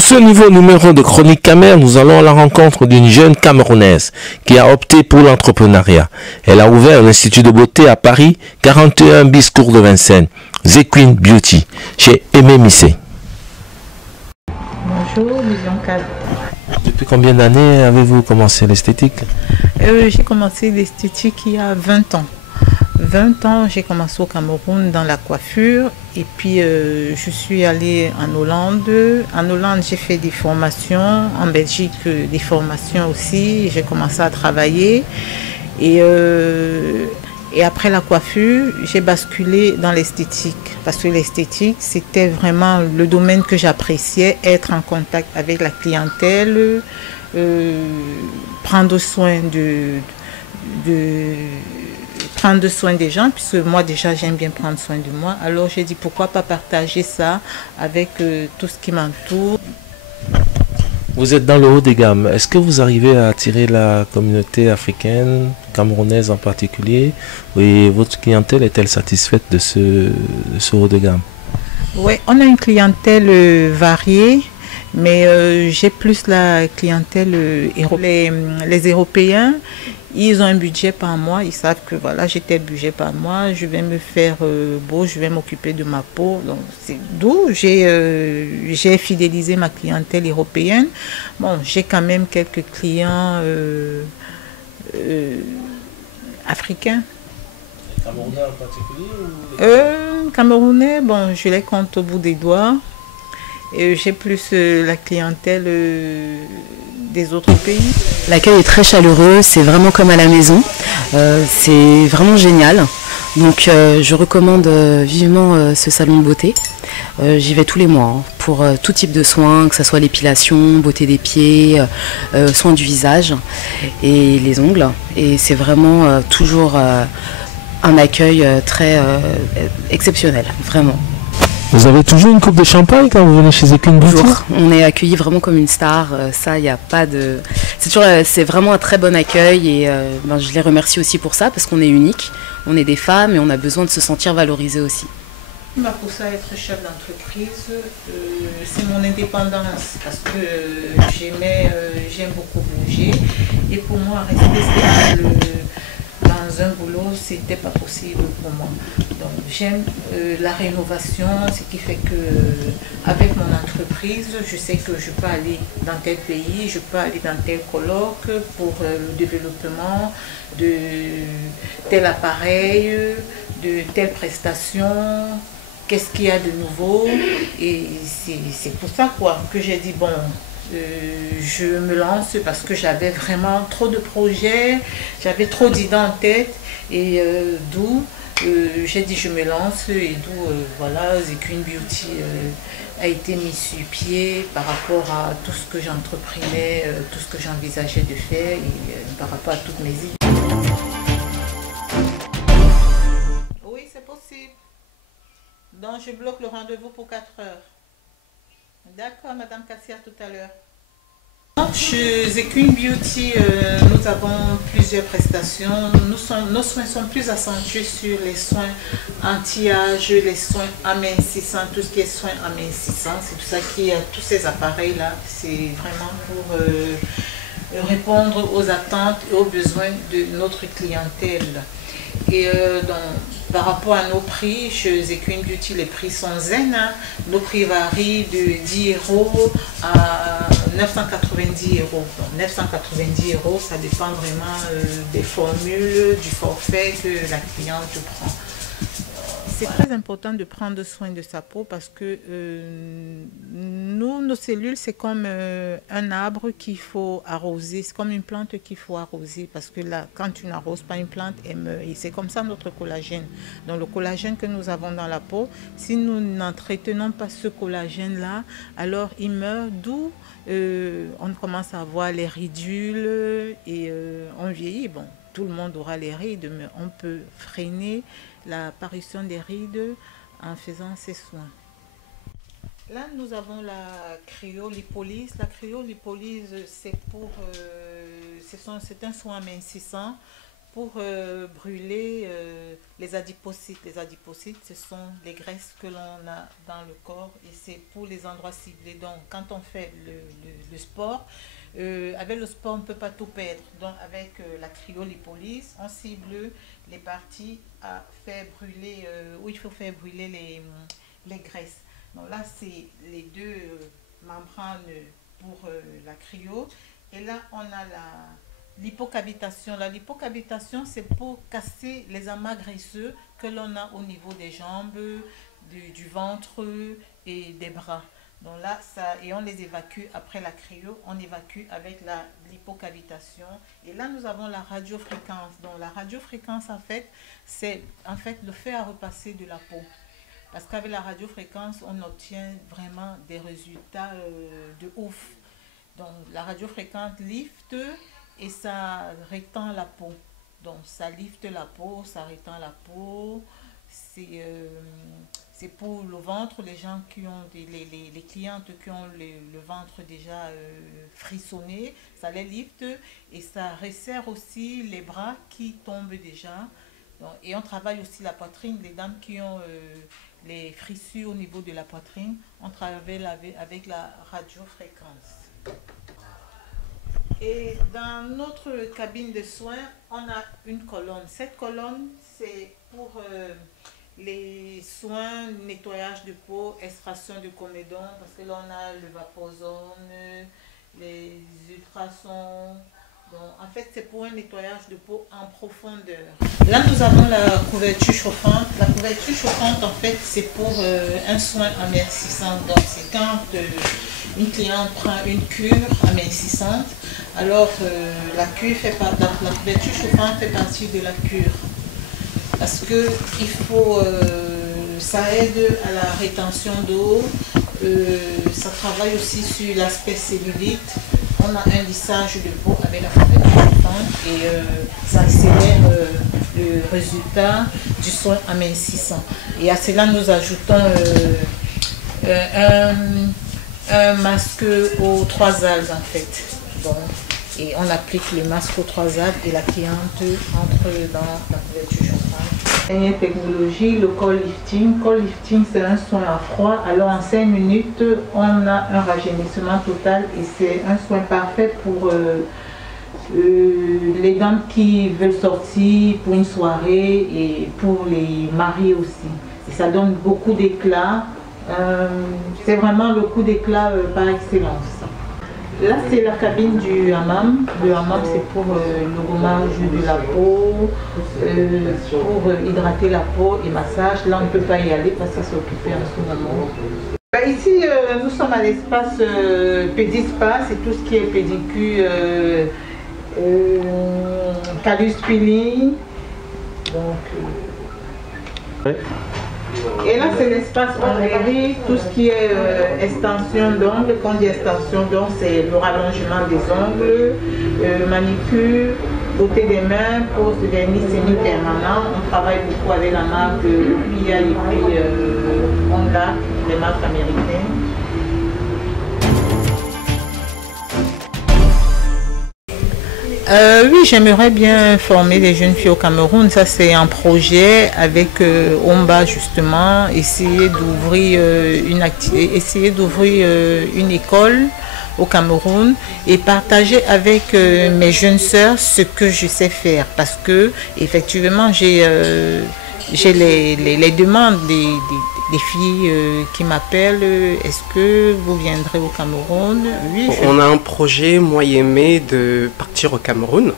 Pour ce nouveau numéro de Chronique Camer, nous allons à la rencontre d'une jeune Camerounaise qui a opté pour l'entrepreneuriat. Elle a ouvert l'Institut de beauté à Paris, 41 bis Cours de Vincennes, The Queen Beauty, chez Aimé Missé. Bonjour, Vision 4. Depuis combien d'années avez-vous commencé l'esthétique? J'ai commencé l'esthétique il y a 20 ans. 20 ans, j'ai commencé au Cameroun dans la coiffure et puis je suis allée en Hollande. En Hollande, j'ai fait des formations. En Belgique, des formations aussi. J'ai commencé à travailler. Et après la coiffure, j'ai basculé dans l'esthétique. Parce que l'esthétique, c'était vraiment le domaine que j'appréciais, être en contact avec la clientèle, prendre soin prendre soin des gens, puisque moi déjà j'aime bien prendre soin de moi. Alors j'ai dit pourquoi pas partager ça avec tout ce qui m'entoure. Vous êtes dans le haut des gammes. Est-ce que vous arrivez à attirer la communauté africaine, camerounaise en particulier, et votre clientèle est-elle satisfaite de ce haut de gamme? Oui, on a une clientèle variée, mais j'ai plus la clientèle les Européens. Ils ont un budget par mois, ils savent que voilà, j'ai tel budget par mois, je vais me faire beau, je vais m'occuper de ma peau. Donc c'est d'où j'ai fidélisé ma clientèle européenne. Bon, j'ai quand même quelques clients africains. Camerounais en particulier Camerounais, bon, je les compte au bout des doigts. Et j'ai plus la clientèle des autres pays. L'accueil est très chaleureux, c'est vraiment comme à la maison, c'est vraiment génial. Donc je recommande vivement ce salon de beauté. J'y vais tous les mois hein, pour tout type de soins, que ce soit l'épilation, beauté des pieds, soins du visage et les ongles. Et c'est vraiment toujours un accueil très exceptionnel, vraiment. Vous avez toujours une coupe de champagne quand vous venez chez The Queen Beauty? Toujours. On est accueilli vraiment comme une star. Ça, il n'y a pas de. C'est vraiment un très bon accueil et je les remercie aussi pour ça parce qu'on est unique. On est des femmes et on a besoin de se sentir valorisées aussi. Ce qui m'a poussé à être chef d'entreprise, c'est mon indépendance parce que j'aime beaucoup bouger et pour moi rester stable dans un boulot, c'était pas possible pour moi. Donc j'aime la rénovation, ce qui fait que avec mon entreprise, je sais que je peux aller dans tel pays, je peux aller dans tel colloque pour le développement de tel appareil, de telle prestation. Qu'est-ce qu'il y a de nouveau? Et c'est pour ça quoi que j'ai dit bon. Je me lance parce que j'avais vraiment trop de projets, j'avais trop d'idées en tête et d'où j'ai dit je me lance et d'où voilà The Queen Beauty a été mis sur pied par rapport à tout ce que j'entreprenais, tout ce que j'envisageais de faire et par rapport à toutes mes idées. Oui, c'est possible. Donc je bloque le rendez-vous pour 4 heures. D'accord, Madame Cassia, tout à l'heure. Chez The Queen Beauty, nous avons plusieurs prestations. Nos soins sont plus accentués sur les soins anti-âge, les soins amincissants, tout ce qui est soins amincissants. C'est tout ça qui a tous ces appareils-là. C'est vraiment pour répondre aux attentes et aux besoins de notre clientèle. Et par rapport à nos prix, chez The Queen Beauty, les prix sont zen. Hein. Nos prix varient de 10 € à 990 €. Donc, 990 €, ça dépend vraiment des formules, du forfait que la cliente prend. C'est très important de prendre soin de sa peau parce que nos cellules, c'est comme un arbre qu'il faut arroser. C'est comme une plante qu'il faut arroser parce que là, quand tu n'arroses pas une plante, elle meurt. Et c'est comme ça notre collagène. Donc le collagène que nous avons dans la peau, si nous n'entretenons pas ce collagène-là, alors il meurt, d'où on commence à avoir les ridules et on vieillit. Bon, tout le monde aura les rides, mais on peut freiner l'apparition des rides en faisant ces soins. Là, nous avons la cryolipolyse. La cryolipolyse, c'est un soin amincissant pour brûler les adipocytes. Les adipocytes, ce sont les graisses que l'on a dans le corps et c'est pour les endroits ciblés. Donc, quand on fait le sport, avec le sport, on ne peut pas tout perdre. Donc, avec la cryolipolyse, on cible les parties à faire brûler, où il faut faire brûler les graisses. Donc là, c'est les deux membranes pour la cryo. Et là, on a l'hypocavitation. La lipocavitation, c'est pour casser les amas graisseux que l'on a au niveau des jambes, du ventre et des bras. Donc là, et on les évacue après la cryo, on évacue avec la lipocavitation. Et là, nous avons la radiofréquence. Donc la radiofréquence, en fait, c'est le fait à repasser de la peau. Parce qu'avec la radiofréquence, on obtient vraiment des résultats de ouf. Donc la radiofréquence lift et ça rétend la peau. Donc ça lift la peau, ça rétend la peau. C'est pour le ventre, les gens qui ont les clientes qui ont le ventre déjà frissonné, ça les lift et ça resserre aussi les bras qui tombent déjà. Donc, et on travaille aussi la poitrine, les dames qui ont les frissures au niveau de la poitrine, on travaille avec la radiofréquence. Et dans notre cabine de soins, on a une colonne. Cette colonne, c'est pour les soins, nettoyage de peau, extraction de comédon, parce que là on a le vaporzone, les ultrasons. Donc, en fait, c'est pour un nettoyage de peau en profondeur. Là, nous avons la couverture chauffante. La couverture chauffante, en fait, c'est pour un soin amincissant. Donc, c'est quand une cliente prend une cure amincissante, alors la couverture chauffante fait partie de la cure. Parce que ça aide à la rétention d'eau, ça travaille aussi sur l'aspect cellulite. On a un lissage de peau avec la couverture chauffante et ça accélère le résultat du soin amincissant. Et à cela, nous ajoutons un masque aux 3 algues en fait. Donc, et on applique le masque aux 3 algues et la cliente entre dans la couverture chauffante. Dernière technologie, le core lifting. Core lifting, c'est un soin à froid. Alors en 5 minutes, on a un rajeunissement total et c'est un soin parfait pour les dames qui veulent sortir pour une soirée et pour les maris aussi. Et ça donne beaucoup d'éclat. C'est vraiment le coup d'éclat par excellence. Là, c'est la cabine du hammam. Le hammam, c'est pour le gommage de la peau, pour hydrater la peau et massage. Là, on ne peut pas y aller parce que c'est occupé en ce moment. Ici, nous sommes à l'espace Pédispa, c'est tout ce qui est pédicure, callus peeling. Donc, et là, c'est l'espace onglerie, tout ce qui est extension d'ongles. Quand on dit extension d'ongles, c'est le rallongement des ongles, manicure, beauté des mains, pose de vernis semi-permanent. On travaille beaucoup avec la marque PIA et puis Honda, les marques américaines. Oui, j'aimerais bien former les jeunes filles au Cameroun. Ça, c'est un projet avec Omba, justement, essayer d'ouvrir une école au Cameroun et partager avec mes jeunes sœurs ce que je sais faire. Parce que, effectivement, j'ai les demandes des filles qui m'appellent, est-ce que vous viendrez au Cameroun? Oui. On a un projet, moi et Aimé, de partir au Cameroun.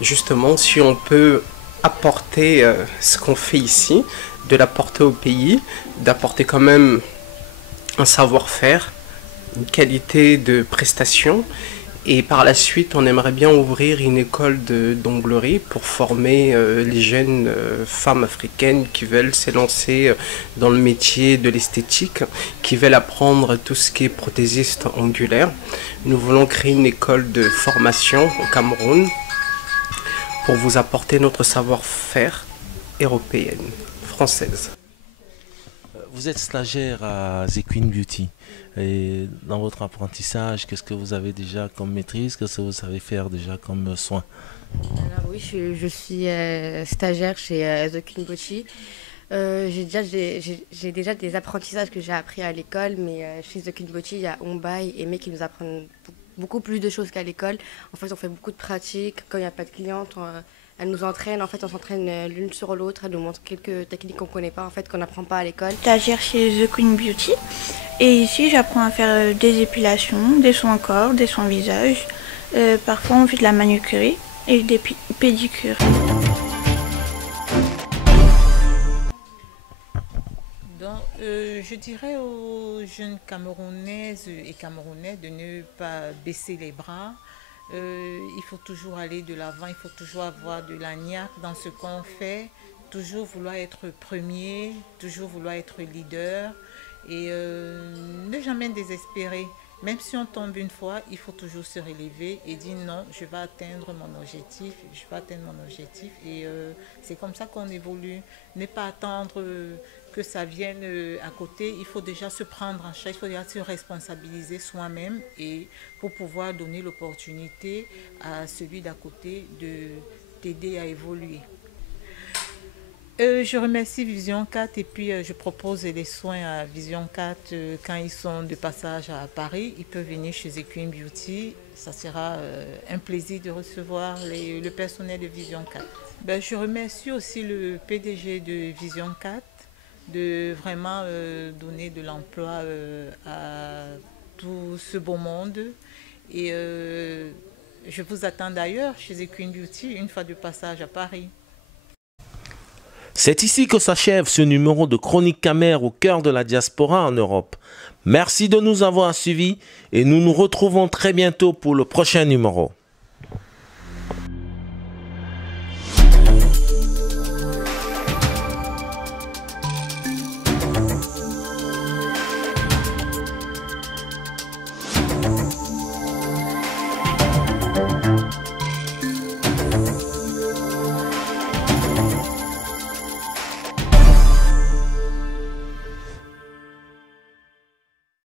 Justement, si on peut apporter ce qu'on fait ici, de l'apporter au pays, d'apporter quand même un savoir-faire, une qualité de prestation. Et par la suite, on aimerait bien ouvrir une école d'onglerie pour former les jeunes femmes africaines qui veulent s'élancer dans le métier de l'esthétique, qui veulent apprendre tout ce qui est prothésiste ongulaire. Nous voulons créer une école de formation au Cameroun pour vous apporter notre savoir-faire européenne, française. Vous êtes stagiaire à Zequin Beauty. Et dans votre apprentissage, qu'est-ce que vous avez déjà comme maîtrise? Qu'est-ce que vous savez faire déjà comme soin? Alors oui, je suis stagiaire chez The Queen Beauty. J'ai déjà des apprentissages que j'ai appris à l'école, mais chez The Queen Beauty, il y a Omba et Aimé qui nous apprennent beaucoup plus de choses qu'à l'école. En fait, on fait beaucoup de pratiques. Quand il n'y a pas de clientes, elles nous entraînent. En fait, on s'entraîne l'une sur l'autre. Elles nous montrent quelques techniques qu'on ne connaît pas, en fait, qu'on n'apprend pas à l'école. Stagiaire chez The Queen Beauty. Et ici, j'apprends à faire des épilations, des soins corps, des soins visage. Parfois, on fait de la manucurie et des pédicures. Donc, je dirais aux jeunes Camerounaises et Camerounais de ne pas baisser les bras. Il faut toujours aller de l'avant, il faut toujours avoir de la niaque dans ce qu'on fait, toujours vouloir être premier, toujours vouloir être leader et ne jamais désespérer. Même si on tombe une fois, il faut toujours se relever et dire non, je vais atteindre mon objectif, et c'est comme ça qu'on évolue. Ne pas attendre que ça vienne à côté, il faut déjà se prendre en charge, il faut déjà se responsabiliser soi-même et pour pouvoir donner l'opportunité à celui d'à côté de t'aider à évoluer. Je remercie Vision 4 et puis je propose les soins à Vision 4 quand ils sont de passage à Paris. Ils peuvent venir chez The Queen Beauty. Ça sera un plaisir de recevoir le personnel de Vision 4. Je remercie aussi le PDG de Vision 4 de vraiment donner de l'emploi à tout ce beau monde. Et je vous attends d'ailleurs chez The Queen Beauty une fois de passage à Paris. C'est ici que s'achève ce numéro de Chronique Camer au cœur de la diaspora en Europe. Merci de nous avoir suivis et nous nous retrouvons très bientôt pour le prochain numéro.